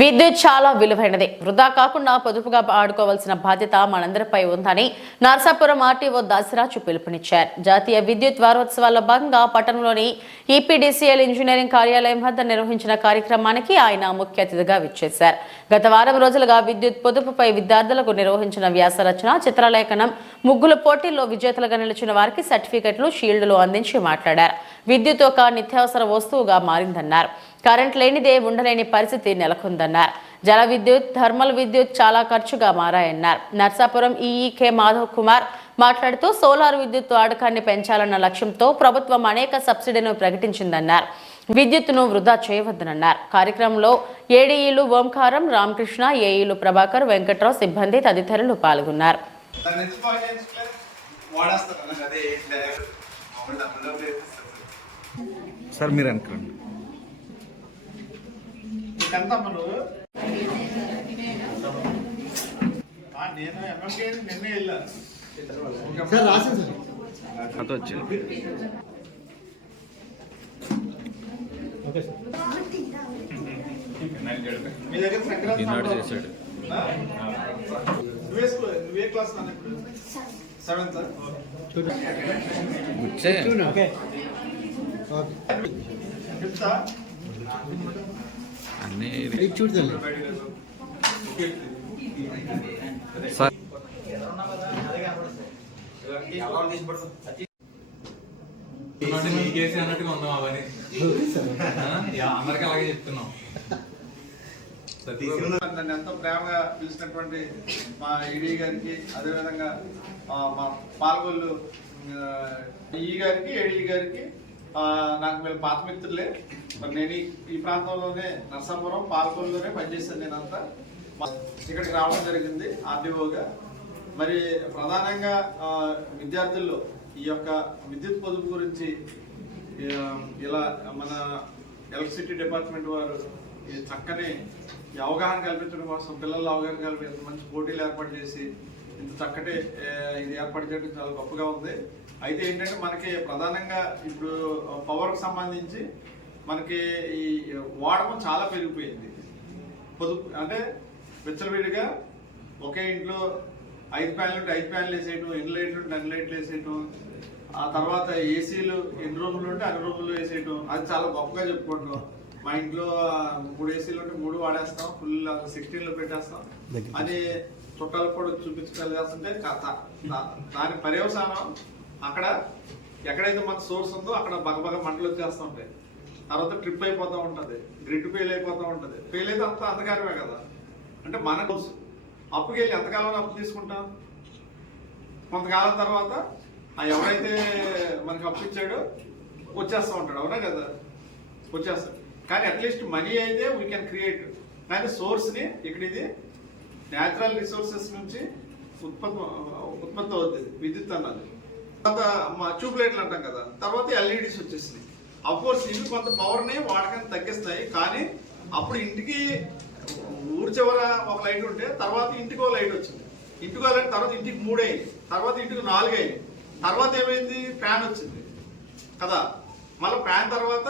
విద్యుత్ చాలా విలువైనది. వృధా కాకుండా పొదుపుగా ఆడుకోవాల్సిన బాధ్యత మనందరిపై ఉందని నర్సాపురం ఆర్టీఓ దాసిరాజు పిలుపునిచ్చారు. జాతీయ విద్యుత్ వారోత్సవాల్లో భాగంగా పట్టణంలోని ఈపీడీసీఎల్ ఇంజనీరింగ్ కార్యాలయం వద్ద నిర్వహించిన కార్యక్రమానికి ఆయన ముఖ్య అతిథిగా విచ్చేశారు. గత వారం రోజులుగా విద్యుత్ పొదుపుపై విద్యార్థులకు నిర్వహించిన వ్యాస రచన చిత్రలేఖనం ముగ్గుల పోటీల్లో విజేతలుగా నిలిచిన వారికి సర్టిఫికెట్లు షీల్డ్లు అందించి మాట్లాడారు. విద్యుత్ ఒక నిత్యావసర వస్తువుగా మారిందన్నారు. కరెంట్ లేనిదే ఉండలేని పరిస్థితి నెలకొందన్నారు. జల విద్యుత్ థర్మల్ విద్యుత్ చాలా ఖర్చుగా మారాయన్నారు. నర్సాపురం ఈఈకే మాధవ్ కుమార్ మాట్లాడుతూ సోలార్ విద్యుత్ వాడకాన్ని పెంచాలన్న లక్ష్యంతో ప్రభుత్వం అనేక సబ్సిడీలను ప్రకటించిందన్నారు. విద్యుత్తును వృధా చేయవద్దనన్నారు. కార్యక్రమంలో ఏడీఈలు ఓంకారం రామకృష్ణ ఏఈలు ప్రభాకర్ వెంకట్రావు సిబ్బంది తదితరులు పాల్గొన్నారు. సార్ మీరు అనుకోండి నీకెంత అమ్మ నువ్వు? ఆ, నేను ఎంఎంకే నిన్నే వెళ్ళాను సార్ రాసింది సార్. అతో వచ్చింది. ఓకే సార్ మీ దగ్గర సంక్రాంతి ఈనాడు. చేశాడు? అన్నీ సార్ మీకేసి అన్నట్టుగా ఉందాం అవన్నీ అందరికీ అలాగే చెప్తున్నాం నన్ను ఎంతో ప్రేమగా పిలిచినటువంటి మా ఈడీ గారికి అదేవిధంగా మా పాల్గొల్లు ఈ గారికి ఏడీ గారికి నాకు మీరు పాత మిత్రులే. మరి నేను ఈ- ఈ ప్రాంతంలోనే నర్సాపురం పాల్గొల్లోనే పనిచేశాను నేనంతా. మా- ఇక్కడికి రావడం జరిగింది ఆర్డీఓగా. మరి ప్రధానంగా విద్యార్థుల్లో ఈ యొక్క విద్యుత్ పొదుపు గురించి ఇలా మన ఎలక్ట్రిసిటీ డిపార్ట్మెంట్ వారు ఈ చక్కని అవగాహన కల్పించడం కోసం పిల్లల అవగాహన కల్పించడం మంచి పోటీలు ఏర్పాటు చేసి ఇంత చక్కటి ఇది ఏర్పాటు చేయడం చాలా గొప్పగా ఉంది. అయితే ఏంటంటే మనకి ప్రధానంగా ఇప్పుడు పవర్కి సంబంధించి మనకి ఈ వాడకం చాలా పెరిగిపోయింది. పొదుపు అంటే విచ్చలవిడిగా ఒకే ఇంట్లో ఐదు ఫ్యాన్లు ఉంటే ఐదు ఫ్యాన్లు వేసేయటం ఎన్ని లైట్లు ఉంటే అన్ని లైట్లు వేసేయటం ఆ తర్వాత ఏసీలు ఎన్ని రూములు ఉంటే అన్ని రూములు వేసేయటం అది చాలా గొప్పగా చెప్పుకుంటాం మా ఇంట్లో మూడు ఏసీలు ఉంటే మూడు వాడేస్తాం ఫుల్ సిక్స్టీన్లో పెట్టేస్తాం అని చుట్టాలు కూడా చూపించగలిగేస్తుంటే కా- దాని పర్యవసానం అక్కడ ఎక్కడైతే మన సోర్స్ ఉందో అక్కడ బగబగ మంటలు వచ్చేస్తూ ఉంటాయి. తర్వాత ట్రిప్ అయిపోతూ ఉంటుంది. గ్రిడ్ ఫెయిల్ అయిపోతూ ఉంటుంది. ఫెయిల్ అయితే అంత అంధకారమే కదా. అంటే మన డోస్ అప్పుకి వెళ్ళి ఎంతకాలం అప్పు తీసుకుంటాం? కొంతకాలం తర్వాత ఆ ఎవరైతే మనకి అప్పు ఇచ్చాడో వచ్చేస్తూ ఉంటాడు. అవునా కదా? వచ్చేస్తాడు. కానీ అట్లీస్ట్ మనీ అయితే వీ కెన్ క్రియేట్ కానీ సోర్స్ని ఇక్కడ ఇది న్యాచురల్ రిసోర్సెస్ నుంచి ఉత్పత్తి ఉత్పత్తి అవుతుంది విద్యుత్ అన్నది. తర్వాత మా ట్యూబ్ లైట్లు అంటాం కదా తర్వాత ఎల్ఈడిస్ వచ్చేసినాయి. అఫ్కోర్స్ ఇవి కొంత పవర్ని వాడకాన్ని తగ్గిస్తాయి కానీ అప్పుడు ఇంటికి ఊరి చివర ఒక లైట్ ఉంటే తర్వాత ఇంటికి లైట్ వచ్చింది. ఇంటికి లైట్ తర్వాత ఇంటికి మూడు తర్వాత ఇంటికి నాలుగు తర్వాత ఏమైంది? ఫ్యాన్ వచ్చింది. కదా? మళ్ళీ ఫ్యాన్ తర్వాత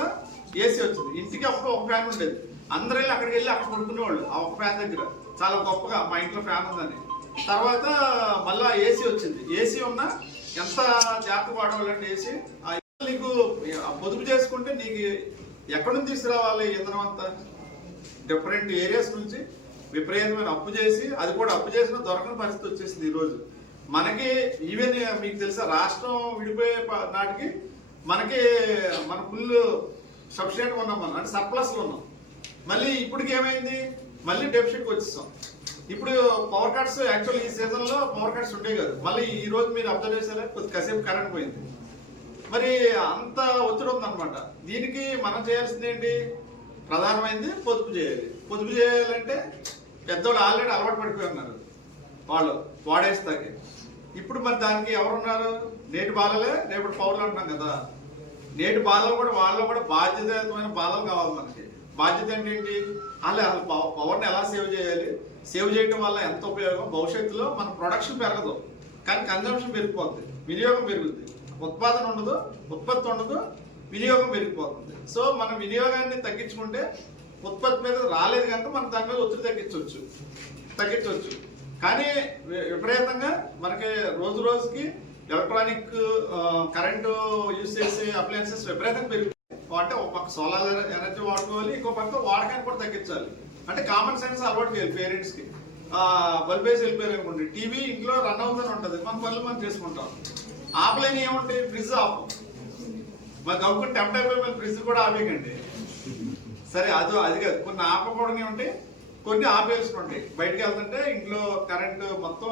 ఏసీ వచ్చింది. ఇంటికి అప్పుడు ఒక ఫ్యాన్ ఉండేది. అందరూ వెళ్ళి అక్కడికి వెళ్ళి అక్కడ పడుకునేవాళ్ళు ఆ ఒక ఫ్యాన్ దగ్గర. చాలా గొప్పగా మా ఇంట్లో ఫ్యాన్ ఉందని తర్వాత మళ్ళా ఏసీ వచ్చింది. ఏసీ ఉన్నా ఎంత జాగ్రత్త వాడవాలంటే ఏసీ ఆ నీకు పొదుపు చేసుకుంటే నీకు ఎక్కడి నుంచి తీసుకురావాలి ఇంధనం అంతా? డిఫరెంట్ ఏరియాస్ నుంచి విపరీతమైన అప్పు చేసి అది కూడా అప్పు చేసిన దొరకని పరిస్థితి వచ్చేసింది ఈరోజు. మనకి ఈవెన్ మీకు తెలుసా రాష్ట్రం విడిపోయే నాటికి మనకి మన ఫుల్ సబ్సిడెంట్ ఉన్నాం మనం. అంటే సర్ప్లస్లో ఉన్నాం. మళ్ళీ ఇప్పటికి ఏమైంది? మళ్ళీ డెఫిసిట్కి వచ్చేస్తాం. ఇప్పుడు పవర్ కట్స్ యాక్చువల్ ఈ సీజన్లో పవర్ కట్స్ ఉండే కాదు. మళ్ళీ ఈ రోజు మీరు అబ్జర్వ్ చేసారా కొద్ది కాసేపు కరెంట్ పోయింది. మరి అంత ఒత్తిడి ఉందన్నమాట. దీనికి మనం చేయాల్సింది ఏంటి? ప్రధానమైంది పొదుపు చేయాలి. పొదుపు చేయాలంటే పెద్దోళ్ళు ఆల్రెడీ అలవాటు పడిపోయి ఉన్నారు. వాళ్ళు వాడేస్తాకి. ఇప్పుడు మరి దానికి ఎవరున్నారు? నేటి బాలలే రేపటి పౌరులు అంటున్నాం కదా. నేటి బాలలు కూడా వాళ్ళు కూడా బాధ్యతమైన బాలలు కావాలి మనకి. బాధ్యత ఏంటి? అలా అసలు పవ- పవర్ని ఎలా సేవ్ చేయాలి? సేవ్ చేయడం వల్ల ఎంత ఉపయోగం? భవిష్యత్తులో మన ప్రొడక్షన్ పెరగదు. కానీ కన్జంప్షన్ పెరిగిపోతుంది వినియోగం పెరుగుద్ది. ఉత్పాదన ఉండదు ఉత్పత్తి ఉండదు వినియోగం పెరిగిపోతుంది. సో మన వినియోగాన్ని తగ్గించుకుంటే ఉత్పత్తి మీద రాలేదు కనుక మనం దాని మీద ఒత్తిడి తగ్గించవచ్చు. తగ్గించవచ్చు. కానీ వి- విపరీతంగా మనకి రోజు రోజుకి ఎలక్ట్రానిక్ కరెంటు యూజ్ చేసే అప్లయన్సెస్ విపరీతంగా పెరుగుతుంది అంటే ఒక పక్క సోలార్ ఎనర్జీ వాడుకోవాలి ఇంకో పక్క వాడకాన్ని కూడా తగ్గించాలి. అంటే కామన్ సెన్స్ అలవాటు చేయాలి పేరెంట్స్కి. బల్బ్ వేసి వెళ్ళిపోయారు అనుకోండి టీవీ ఇంట్లో రన్ అవుతూనే ఉంటుంది. మన పనులు మనం చేసుకుంటాం. ఆపలేని ఏముంటాయి? ఫ్రిడ్జ్ ఆపు. మరి గవ్వుకుని టెంప్ట్ అయిపోయి మరి ఫ్రిడ్జ్ కూడా ఆపేయకండి. సరే అదో అది కాదు. కొన్ని ఆపకూడని ఉంటాయి కొన్ని ఆపేసుకోండి బయటకు వెళ్తుంటే ఇంట్లో కరెంటు మొత్తం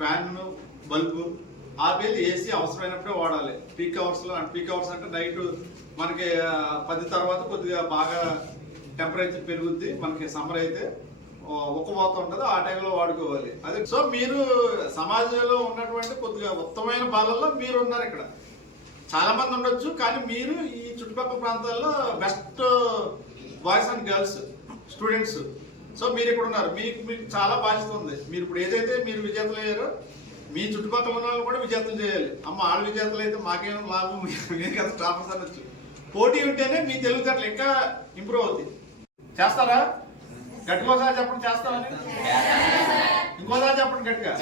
ఫ్యాన్ బల్బు ఆపేది ఏసీ అవసరమైనప్పుడే వాడాలి. పీక్ అవర్స్లో పీక్ అవర్స్ అంటే నైట్ మనకి పది తర్వాత కొద్దిగా బాగా టెంపరేచర్ పెరుగుద్ది. మనకి సమ్మర్ అయితే ఉక్కపోత ఉంటుంది ఆ టైంలో వాడుకోవాలి. అదే సో మీరు సమాజంలో ఉన్నటువంటి కొద్దిగా ఉత్తమైన బాలల్లో మీరు ఉన్నారు ఇక్కడ. చాలా మంది ఉండొచ్చు కానీ మీరు ఈ చుట్టుపక్కల ప్రాంతాల్లో best boys and girls students. So మీరు ఇక్కడ ఉన్నారు. మీకు మీకు చాలా బాధ్యత ఉంది. మీరు ఇప్పుడు ఏదైతే మీరు విజేతలు అయ్యారో మీ చుట్టుపక్కల ఉన్న వాళ్ళు కూడా విజేతలు చేయాలి. అమ్మ ఆడ విజేతలు అయితే మాకేం లాభం? మీరు కదా టాపర్స్ అనొచ్చు పోటీ ఉంటేనే మీ తెలివితేటలు ఇంకా ఇంప్రూవ్ అవుతాయి. చేస్తారా? గట్టిగా ఒకసారి చెప్పండి చేస్తామని ఇంకోసారి చెప్పండి గట్టిగా.